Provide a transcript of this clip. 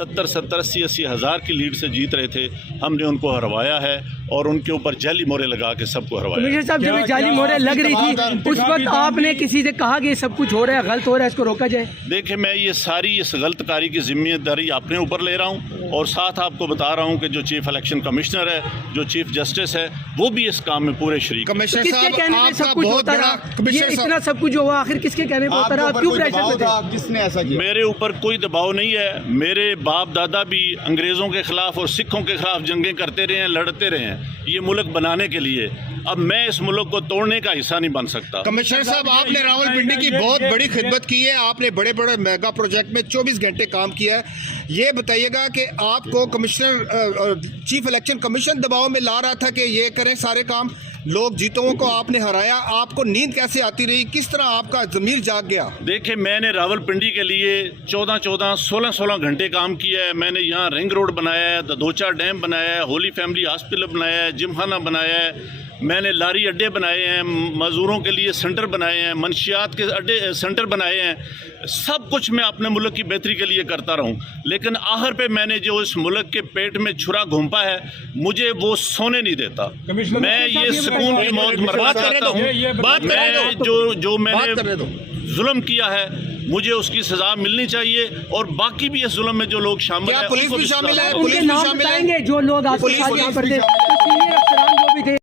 70-80 ہزار کی لیڈ سے جیت رہے تھے. ہم نے ان کو ہروایا ہے اور ان کے اوپر جعلی مورے لگا کے سب کو ہروایا. کمشنر صاحب جب جعلی مورے لگ رہی تھی اس وقت آپ نے کسی سے کہا کہ یہ سب کچھ ہو رہا ہے، غلط ہو رہا ہے، اس کو روکا جائے؟ دیکھیں میں یہ ساری اس غلط کاری کی ذمہ داری اپنے اوپر لے رہا ہوں اور ساتھ آپ کو بتا رہا ہوں کہ جو چیف الیکشن کمشنر ہے، جو چیف جسٹس ہے، وہ بھی اس کام میں پورے شریک. کمشنر کس کے کہنے پہ سب کچھ ہوتا رہا؟ یہ اتنا سب کچھ جو ہوا آخر کس کے کہنے پہ ہوتا رہا؟ آپ کیوں پریشر میں تھے؟ کس نے ایسا کیا؟ میرے اوپر کوئی دباؤ نہیں ہے. میرے باپ دادا بھی انگریزوں کے خلاف اور سکھوں کے خلاف جنگیں کرتے رہے ہیں، لڑتے رہے ہیں یہ ملک بنانے کے لیے. اب میں اس ملک کو توڑنے کا حصہ نہیں بن سکتا. کمشنر صاحب آپ نے راولپنڈی کی بہت بڑی خدمت کی ہے، آپ نے بڑے بڑے میگا پروجیکٹ میں 24 گھنٹے کام کیا ہے. یہ بتائیے گا کہ آپ کو کمشنر چیف الیکشن کمیشن دباؤ میں لا رہا تھا کہ یہ کریں سارے کام، لوگ جیتوں کو آپ نے ہرایا، آپ کو نیند کیسے آتی رہی؟ کس طرح آپ کا ضمیر جاگ گیا؟ دیکھیں میں نے راولپنڈی کے لیے 16 گھنٹے کام کیا ہے. میں نے یہاں رنگ روڈ بنایا ہے، ددوچا ڈیم بنایا ہے، ہولی فیملی ہاسپٹل بنایا ہے، جم خانہ بنایا ہے. میں نے لاری اڈے بنائے ہیں، مزدوروں کے لیے سینٹر بنائے ہیں، منشیات کے اڈے سینٹر بنائے ہیں. سب کچھ میں اپنے ملک کی بہتری کے لیے کرتا رہا ہوں، لیکن آخر پہ میں نے جو اس ملک کے پیٹ میں چھرا گھونپا ہے مجھے وہ سونے نہیں دیتا. میں یہ سکون کی موت مرنا چاہتا ہوں. میں جو میں نے ظلم کیا ہے مجھے اس کی سزا ملنی چاہیے اور باقی بھی اس ظلم میں جو لوگ شامل ہیں پولیس بھی شامل ہے؟ ان کے نام بتائیں گے جو لوگ آپ کے ساتھ یہاں پر تھے؟